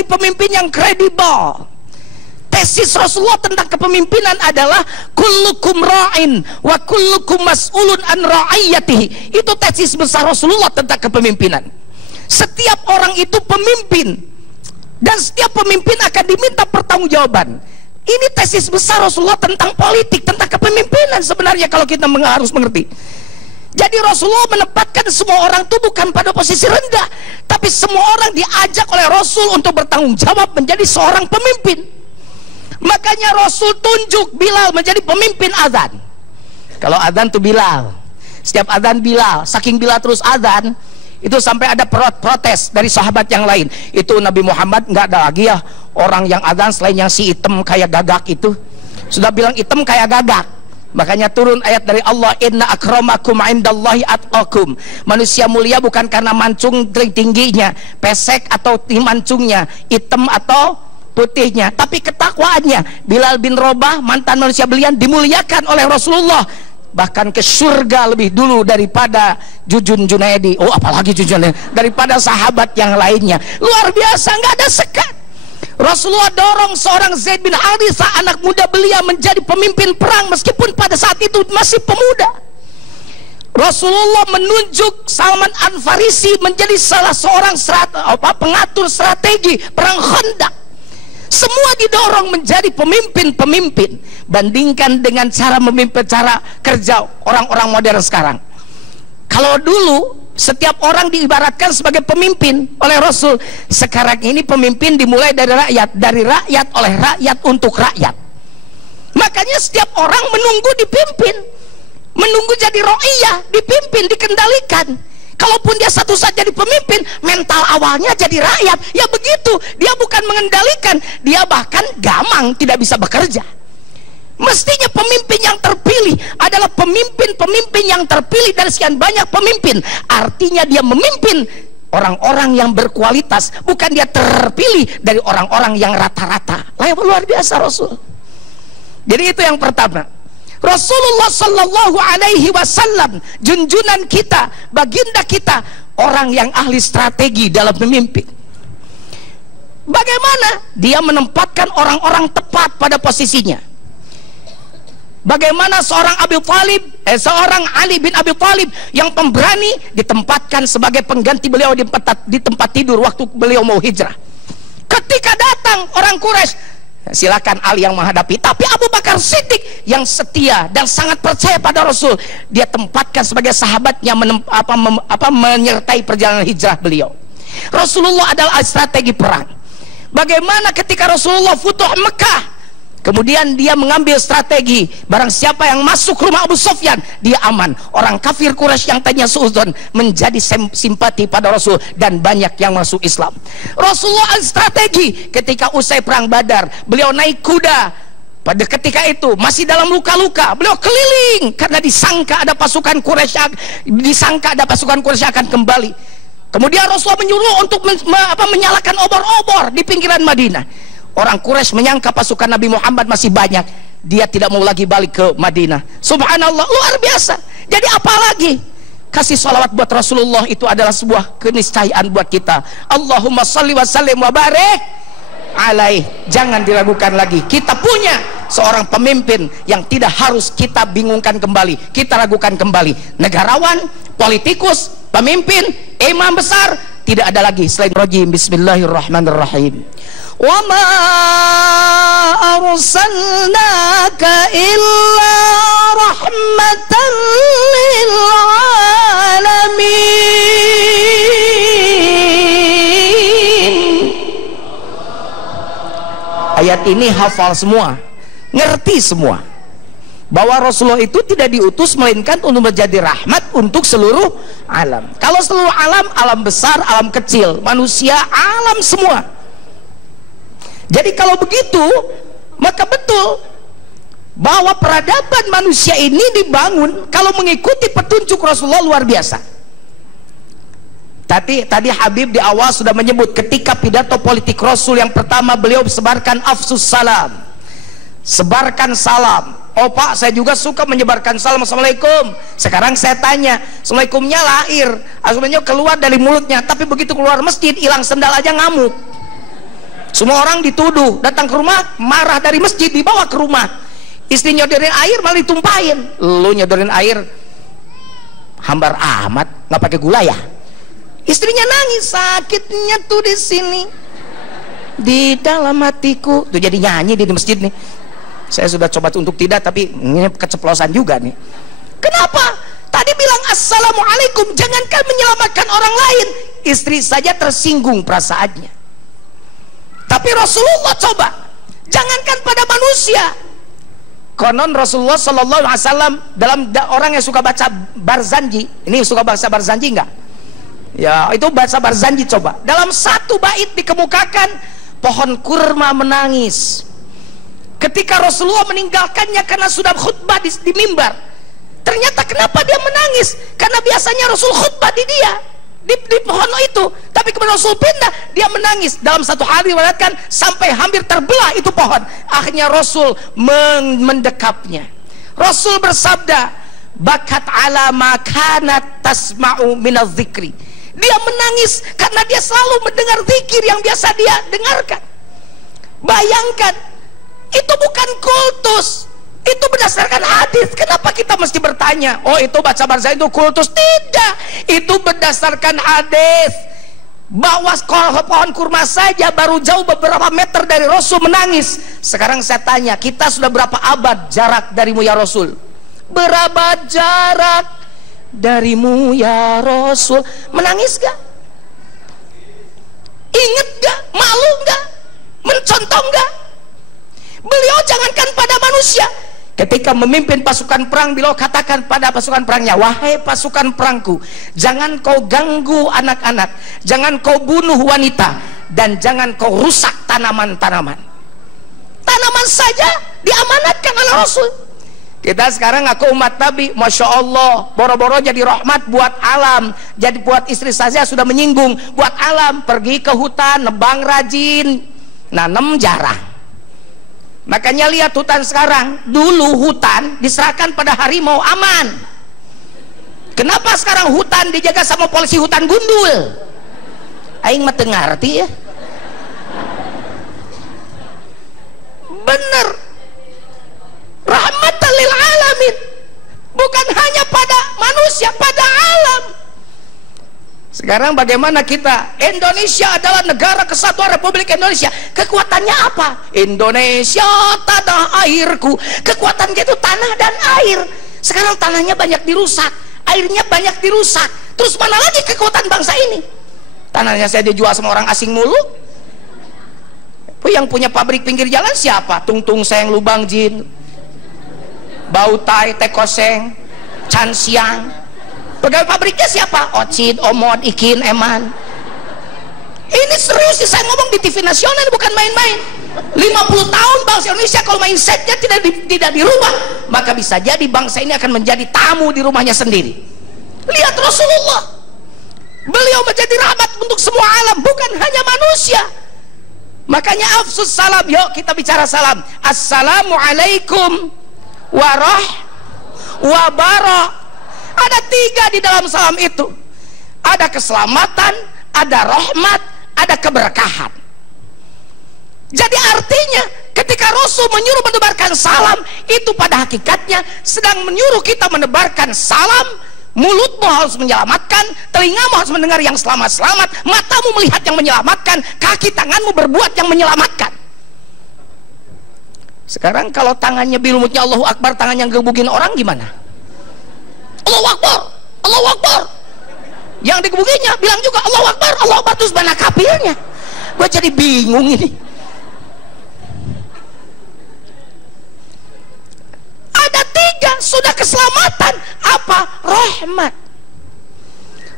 menjadi pemimpin yang kredibel. Tesis Rasulullah tentang kepemimpinan adalah kullukum ra'in wa kullukum mas'ulun an ra'iyatihi. Itu tesis besar Rasulullah tentang kepemimpinan. Setiap orang itu pemimpin, dan setiap pemimpin akan diminta pertanggungjawaban. Ini tesis besar Rasulullah tentang politik, tentang kepemimpinan sebenarnya kalau kita harus mengerti. Jadi Rasulullah menempatkan semua orang itu bukan pada posisi rendah, tapi semua orang diajak oleh Rasul untuk bertanggung jawab menjadi seorang pemimpin. Makanya Rasul tunjuk Bilal menjadi pemimpin azan. Kalau azan tuh Bilal, setiap azan Bilal, saking Bilal terus azan, itu sampai ada protes dari sahabat yang lain. Itu Nabi Muhammad nggak ada lagi ya orang yang azan selain yang si hitam kayak gagak itu. Sudah bilang hitam kayak gagak, makanya turun ayat dari Allah, inna akramakum indallahi atqakum. Manusia mulia bukan karena mancung tingginya, pesek atau mancungnya, hitam atau putihnya, tapi ketakwaannya. Bilal bin Rabah, mantan manusia belian, dimuliakan oleh Rasulullah, bahkan ke surga lebih dulu daripada Jujun Junaidi. Oh, apalagi Jujun, daripada sahabat yang lainnya. Luar biasa, nggak ada sekat. Rasulullah dorong seorang Zaid bin Harithah, anak muda belia, menjadi pemimpin perang meskipun pada saat itu masih pemuda. Rasulullah menunjuk Salman Al-Farisi menjadi salah seorang pengatur strategi perang Khandaq. Semua didorong menjadi pemimpin-pemimpin. Bandingkan dengan cara memimpin, cara kerja orang-orang modern sekarang. Kalau dulu setiap orang diibaratkan sebagai pemimpin oleh Rasul, sekarang ini pemimpin dimulai dari rakyat, oleh rakyat, untuk rakyat. Makanya setiap orang menunggu dipimpin, menunggu jadi ro'iyah, dipimpin, dikendalikan. Kalaupun dia satu saat jadi pemimpin, mental awalnya jadi rakyat. Ya begitu, dia bukan mengendalikan, dia bahkan gamang, tidak bisa bekerja. Mestinya pemimpin yang terpilih adalah pemimpin-pemimpin yang terpilih dari sekian banyak pemimpin. Artinya dia memimpin orang-orang yang berkualitas, bukan dia terpilih dari orang-orang yang rata-rata. Luar biasa Rasul. Jadi itu yang pertama. Rasulullah Sallallahu Alaihi Wasallam, junjunan kita, baginda kita, orang yang ahli strategi dalam memimpin. Bagaimana dia menempatkan orang-orang tepat pada posisinya. Bagaimana seorang seorang Ali bin Abi Thalib yang pemberani ditempatkan sebagai pengganti beliau di tempat tidur waktu beliau mau hijrah. Ketika datang orang Quraisy, silakan Ali yang menghadapi. Tapi Abu Bakar Siddiq yang setia dan sangat percaya pada Rasul, dia tempatkan sebagai sahabatnya menyertai perjalanan hijrah beliau. Rasulullah adalah strategi perang. Bagaimana ketika Rasulullah futuh Mekah, kemudian dia mengambil strategi, barang siapa yang masuk rumah Abu Sufyan, dia aman. Orang kafir Quraisy yang tadinya suudzon menjadi simpati pada Rasul, dan banyak yang masuk Islam. Rasulullah strategi ketika usai perang Badar, beliau naik kuda. Pada ketika itu masih dalam luka-luka, beliau keliling karena disangka ada pasukan Quraisy akan kembali. Kemudian Rasulullah menyuruh untuk menyalakan obor-obor di pinggiran Madinah. Orang Quraisy menyangka pasukan Nabi Muhammad masih banyak, dia tidak mau lagi balik ke Madinah. Subhanallah, luar biasa. Jadi apalagi kasih salawat buat Rasulullah itu adalah sebuah keniscayaan buat kita. Allahumma salli wa sallim wa barik alaih. Jangan diragukan lagi, kita punya seorang pemimpin yang tidak harus kita bingungkan kembali, kita ragukan kembali. Negarawan, politikus, pemimpin, imam besar, tidak ada lagi selain rajim. Bismillahirrahmanirrahim. Wa ma arsalnaka illa rahmatan lil alamin. Ayat ini hafal semua, ngerti semua, bahwa Rasulullah itu tidak diutus melainkan untuk menjadi rahmat untuk seluruh alam. Kalau seluruh alam, alam besar, alam kecil, manusia, alam semua. Jadi kalau begitu, maka betul bahwa peradaban manusia ini dibangun kalau mengikuti petunjuk Rasulullah. Luar biasa. Tadi Habib di awal sudah menyebut ketika pidato politik Rasul yang pertama, beliau sebarkan afsus salam, sebarkan salam. Oh Pak, saya juga suka menyebarkan salam, assalamualaikum. Sekarang saya tanya, assalamualaikumnya lahir, assalamualaikum keluar dari mulutnya, tapi begitu keluar masjid hilang sendal aja ngamuk. Semua orang dituduh, datang ke rumah, marah dari masjid, dibawa ke rumah. Istri nyodorin air malah ditumpahin. Lu nyodorin air hambar amat, nggak pakai gula ya? Istrinya nangis, sakitnya tuh di sini, di dalam hatiku. Tuh jadi nyanyi di masjid nih. Saya sudah coba untuk tidak, tapi ini keceplosan juga nih. Kenapa? Tadi bilang assalamualaikum, jangankan menyelamatkan orang lain, istri saja tersinggung perasaannya. Tapi Rasulullah coba, jangankan pada manusia. Konon Rasulullah Sallallahu Alaihi Wasallam dalam orang yang suka baca Barzanji, ini suka baca Barzanji enggak? Ya itu baca Barzanji coba. Dalam satu bait dikemukakan pohon kurma menangis. Ketika Rasulullah meninggalkannya karena sudah khutbah di mimbar. Ternyata kenapa dia menangis? Karena biasanya Rasul khutbah di dia. Di pohon itu, tapi kemudian Rasul pindah, dia menangis. Dalam satu hari diriwayatkan sampai hampir terbelah itu pohon. Akhirnya Rasul mendekapnya. Rasul bersabda, bakat ala makanat tasma'u minaz zikri. Dia menangis karena dia selalu mendengar zikir yang biasa dia dengarkan. Bayangkan, itu bukan kultus, itu berdasarkan hadis. Kenapa kita mesti bertanya, oh itu baca barzah itu kultus? Tidak, itu berdasarkan hadis bahwa pohon kurma saja baru jauh beberapa meter dari Rasul menangis. Sekarang saya tanya, kita sudah berapa abad jarak darimu ya Rasul? Berapa jarak darimu ya Rasul? Menangis gak? Ingat gak? Malu gak? Mencontoh gak? Beliau jangankan pada manusia, ketika memimpin pasukan perang, beliau katakan pada pasukan perangnya, wahai pasukan perangku, jangan kau ganggu anak-anak, jangan kau bunuh wanita, dan jangan kau rusak tanaman-tanaman. Tanaman saja diamanatkan oleh Rasul. Kita sekarang aku umat Nabi, Masya Allah, boro-boro jadi rahmat buat alam, jadi buat istri saja sudah menyinggung, buat alam, pergi ke hutan, nebang rajin, nanam jarang. Makanya lihat hutan sekarang, dulu hutan diserahkan pada harimau aman. Kenapa sekarang hutan dijaga sama polisi hutan gundul? Aing mah teu ngarti ya. Bener, rahmatan lil alamin, bukan hanya pada manusia, pada alam. Sekarang bagaimana kita? Indonesia adalah negara kesatuan Republik Indonesia. Kekuatannya apa? Indonesia tanah airku. Kekuatan itu tanah dan air. Sekarang tanahnya banyak dirusak, airnya banyak dirusak. Terus mana lagi kekuatan bangsa ini? Tanahnya saya dijual sama orang asing mulu. Yang punya pabrik pinggir jalan siapa? Tung Seng, Lubang Jin, Bautai, Tekoseng, Chan Siang. Pegawai pabriknya siapa? Ocid, Omod, Ikin, Eman. Ini serius sih, saya ngomong di TV nasional, bukan main-main. 50 tahun bangsa Indonesia kalau mindsetnya tidak dirubah, maka bisa jadi bangsa ini akan menjadi tamu di rumahnya sendiri. Lihat Rasulullah, beliau menjadi rahmat untuk semua alam, bukan hanya manusia. Makanya afsus salam, yuk kita bicara salam. Assalamualaikum warahmatullahi wabarakatuh. Ada 3 di dalam salam itu. Ada keselamatan, ada rahmat, ada keberkahan. Jadi artinya ketika Rasul menyuruh menebarkan salam, itu pada hakikatnya sedang menyuruh kita menebarkan salam. Mulutmu harus menyelamatkan, telingamu harus mendengar yang selamat-selamat, matamu melihat yang menyelamatkan, kaki tanganmu berbuat yang menyelamatkan. Sekarang kalau tangannya bilmutnya Allahu Akbar, tangan yang gebukin orang gimana? Allahu Akbar, Allahu Akbar. Yang dikebukinya bilang juga Allahu Akbar, Allahu Akbar, terus mana kafirnya? Gue jadi bingung ini. Ada 3, sudah keselamatan, apa? Rahmat.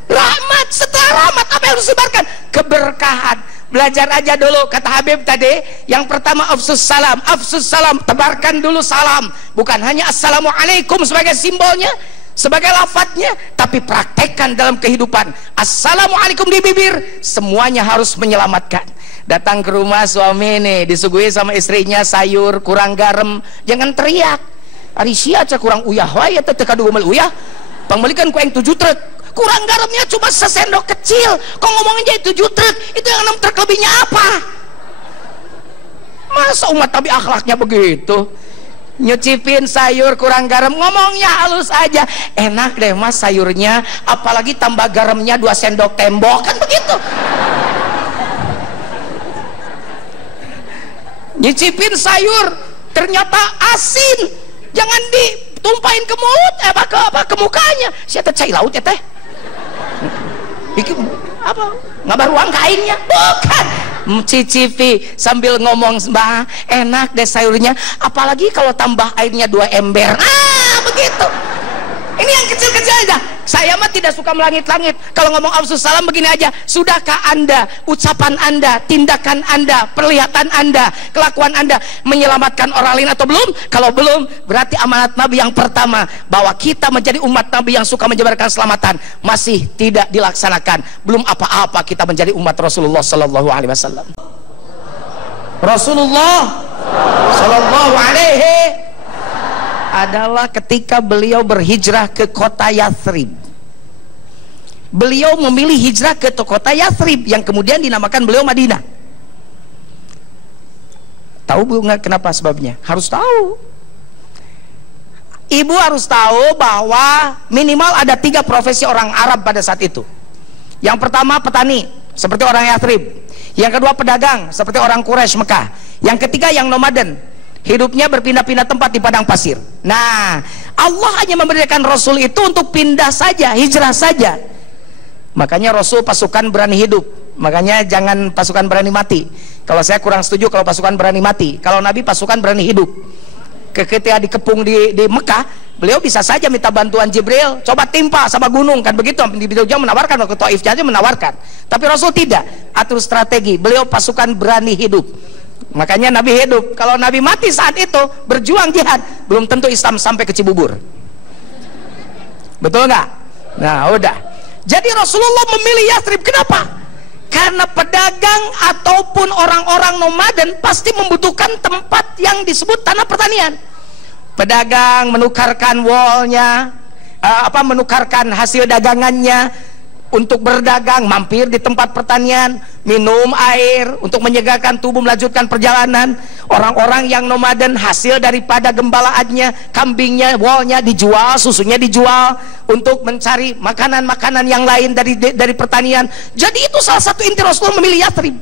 Rahmat, setelah rahmat apa yang harus disebarkan? Keberkahan. Belajar aja dulu, kata Habib tadi, yang pertama afsus salam. Afsus salam, tebarkan dulu salam. Bukan hanya assalamualaikum sebagai simbolnya, sebagai lafadznya, tapi praktekkan dalam kehidupan. Assalamualaikum di bibir, semuanya harus menyelamatkan. Datang ke rumah suami nih, disuguhi sama istrinya sayur kurang garam, jangan teriak. Ari sia aja kurang uyah wae teh teu kadu geumel uyah. Pangmelikeun ku aing 7 truk. Kurang garamnya cuma sesendok kecil. Kok ngomongin jadi 7 truk? Itu yang 6 truk lebihnya apa? Masa umat Nabi akhlaknya begitu? Nyucipin sayur kurang garam, ngomongnya halus aja. Enak deh mas sayurnya, apalagi tambah garamnya 2 sendok tembok, kan begitu. Nyicipin sayur ternyata asin, jangan ditumpahin ke mulut, ke mukanya. Siapa cai laut ya teh? Bikin apa? Ngabar ruang kainnya? Bukan. Cicipi sambil ngomong, mbak enak deh sayurnya, apalagi kalau tambah airnya 2 ember. Begitu. Ini yang kecil-kecil aja. Saya mah tidak suka melangit-langit. Kalau ngomong afsus salam begini aja, sudahkah anda, ucapan anda, tindakan anda, perlihatan anda, kelakuan anda menyelamatkan orang lain atau belum? Kalau belum, berarti amanat Nabi yang pertama, bahwa kita menjadi umat Nabi yang suka menyebarkan keselamatan, masih tidak dilaksanakan. Belum apa-apa kita menjadi umat Rasulullah Sallallahu Alaihi Wasallam. Rasulullah Sallallahu Alaihi adalah ketika beliau berhijrah ke kota Yathrib. Beliau memilih hijrah ke kota Yathrib yang kemudian dinamakan beliau Madinah. Tahu bu nggak kenapa sebabnya? Harus tahu. Ibu harus tahu bahwa minimal ada 3 profesi orang Arab pada saat itu. Yang pertama petani, seperti orang Yathrib. Yang kedua pedagang, seperti orang Quraisy Mekah. Yang ketiga yang nomaden, hidupnya berpindah-pindah tempat di padang pasir. Nah, Allah hanya memberikan Rasul itu untuk pindah saja, hijrah saja. Makanya Rasul pasukan berani hidup. Makanya jangan pasukan berani mati. Kalau saya kurang setuju kalau pasukan berani mati. Kalau Nabi pasukan berani hidup. Ketika dikepung di Mekah, beliau bisa saja minta bantuan Jibril, coba timpa sama gunung, kan begitu. Di Bidujah menawarkan, waktu Taif aja menawarkan. Tapi Rasul tidak, atur strategi. Beliau pasukan berani hidup. Makanya Nabi hidup. Kalau Nabi mati saat itu berjuang jihad, belum tentu Islam sampai ke Cibubur. Betul nggak? Nah udah. Jadi Rasulullah memilih Yathrib. Kenapa? Karena pedagang ataupun orang-orang nomaden pasti membutuhkan tempat yang disebut tanah pertanian. Pedagang menukarkan wolnya, menukarkan hasil dagangannya untuk berdagang, mampir di tempat pertanian, minum air untuk menyegarkan tubuh, melanjutkan perjalanan. Orang-orang yang nomaden hasil daripada gembalaannya, kambingnya, wolnya dijual, susunya dijual untuk mencari makanan-makanan yang lain dari pertanian. Jadi itu salah satu inti Rasulullah memilih Yathrib.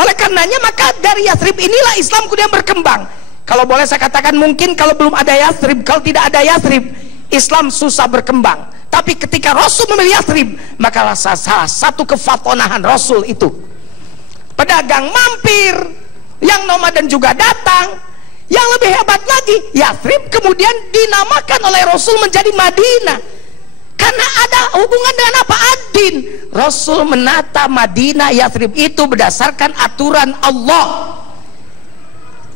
Oleh karenanya maka dari Yathrib inilah Islam kemudian berkembang. Kalau boleh saya katakan, mungkin kalau belum ada Yathrib, kalau tidak ada Yathrib, Islam susah berkembang. Tapi ketika Rasul memilih Yathrib, maka salah satu kefatonahan Rasul itu, pedagang mampir, yang nomaden juga datang. Yang lebih hebat lagi, Yathrib kemudian dinamakan oleh Rasul menjadi Madinah. Karena ada hubungan dengan apa? Ad-din. Rasul menata Madinah Yathrib itu berdasarkan aturan Allah.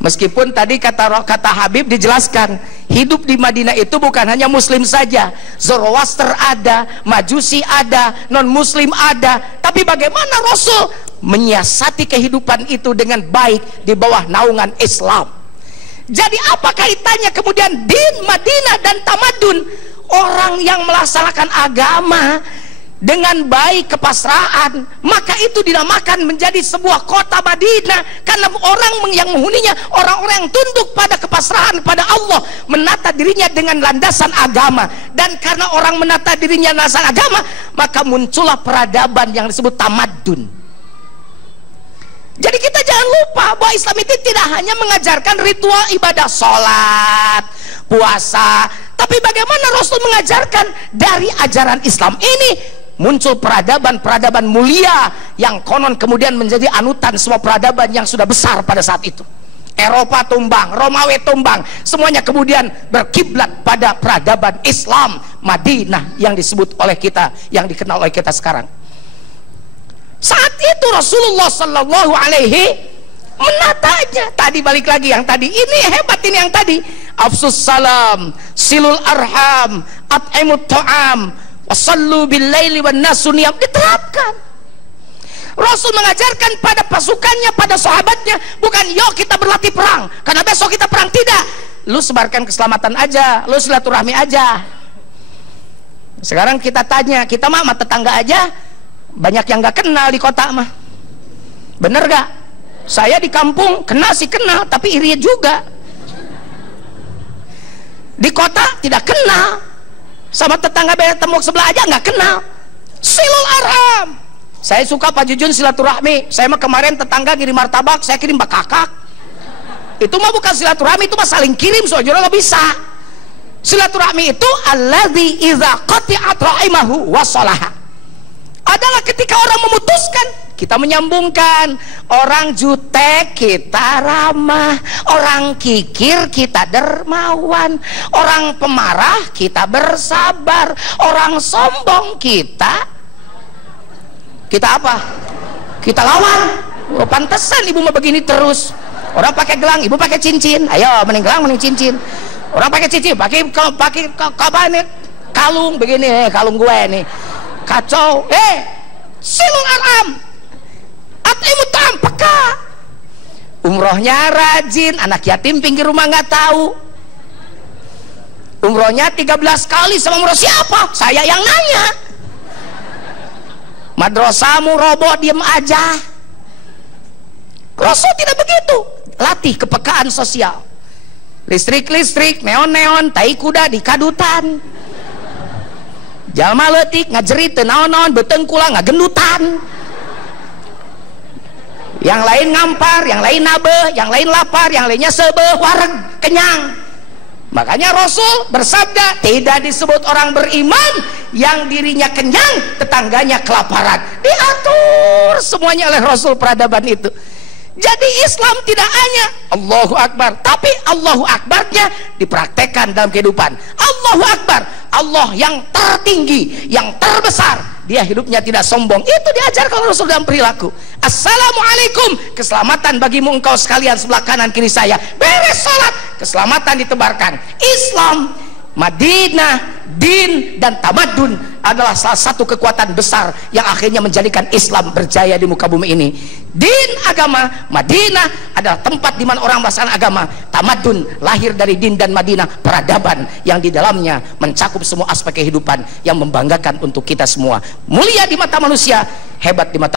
Meskipun tadi kata Habib dijelaskan, hidup di Madinah itu bukan hanya Muslim saja, Zoroaster ada, Majusi ada, non Muslim ada. Tapi bagaimana Rasul menyiasati kehidupan itu dengan baik di bawah naungan Islam. Jadi apa kaitannya kemudian din, Madinah dan tamadun? Orang yang melaksanakan agama dengan baik, kepasrahan, maka itu dinamakan menjadi sebuah kota Madinah. Karena orang yang menghuninya orang-orang yang tunduk pada kepasrahan pada Allah, menata dirinya dengan landasan agama. Dan karena orang menata dirinya landasan agama, maka muncullah peradaban yang disebut tamadun. Jadi kita jangan lupa bahwa Islam itu tidak hanya mengajarkan ritual ibadah, sholat, puasa, tapi bagaimana Rasul mengajarkan dari ajaran Islam ini muncul peradaban-peradaban mulia yang konon kemudian menjadi anutan semua peradaban yang sudah besar pada saat itu. Eropa tumbang, Romawi tumbang, semuanya kemudian berkiblat pada peradaban Islam Madinah yang disebut oleh kita, yang dikenal oleh kita sekarang. Saat itu Rasulullah Sallallahu Alaihi menatanya. Tadi balik lagi yang tadi, ini hebat ini yang tadi. Afsus salam, silul arham, at'imut ta'am, wasallu bil laili wan nasu niyam, diterapkan. Rasul mengajarkan pada pasukannya, pada sahabatnya, bukan yuk kita berlatih perang karena besok kita perang, tidak. Lu sebarkan keselamatan aja, lu silaturahmi aja. Sekarang kita tanya, kita mah tetangga aja banyak yang gak kenal di kota mah, bener gak? Saya di kampung kena sih kena, tapi iri juga. Di kota tidak kena, sama tetangga beda tembok sebelah aja nggak kenal. Silul arham. Saya suka Pak Jujun silaturahmi. Saya mah kemarin tetangga kirim martabak, saya kirim bakakak. Itu mah bukan silaturahmi, itu mah saling kirim, soalnya nggak bisa. Silaturahmi itu alladzi idza qati'at rahimahu wa shalaha. Adalah ketika orang memutuskan, kita menyambungkan. Orang jutek kita ramah, orang kikir kita dermawan, orang pemarah kita bersabar, orang sombong kita apa? Kita lawan. Oh, pantesan ibu mah begini terus. Orang pakai gelang, ibu pakai cincin. Ayo, mending gelang, mending cincin. Orang pakai cincin, pakai kalung begini, kalung gue nih. Kacau. Silul arham. At'imu ta'am, peka. Umrohnya rajin, anak yatim pinggir rumah nggak tahu. Umrohnya 13 kali sama umroh siapa? Saya yang nanya. Madrasahmu roboh, diem aja. Rasul tidak begitu. Latih kepekaan sosial. Listrik, neon, tai kuda di kadutan. Jalma leutik ngajerit teu naon-naon, beuteng kula ngagendutan. Yang lain ngampar, yang lain nabeh, yang lain lapar, yang lainnya sebeh, wareg, kenyang. Makanya Rasul bersabda, tidak disebut orang beriman yang dirinya kenyang, tetangganya kelaparan. Diatur semuanya oleh Rasul peradaban itu. Jadi Islam tidak hanya Allahu Akbar, tapi Allahu Akbarnya dipraktekkan dalam kehidupan. Allahu Akbar, Allah yang tertinggi, yang terbesar. Dia hidupnya tidak sombong. Itu diajarkan Rasul dalam perilaku. Assalamualaikum, keselamatan bagimu engkau sekalian sebelah kanan kiri saya. Beres sholat, keselamatan ditebarkan. Islam, Madinah, din dan tamadun adalah salah satu kekuatan besar yang akhirnya menjadikan Islam berjaya di muka bumi ini. Din, agama, Madinah adalah tempat di mana orang melaksanakan agama. Tamadun lahir dari din dan Madinah, peradaban yang di dalamnya mencakup semua aspek kehidupan yang membanggakan untuk kita semua. Mulia di mata manusia, hebat di mata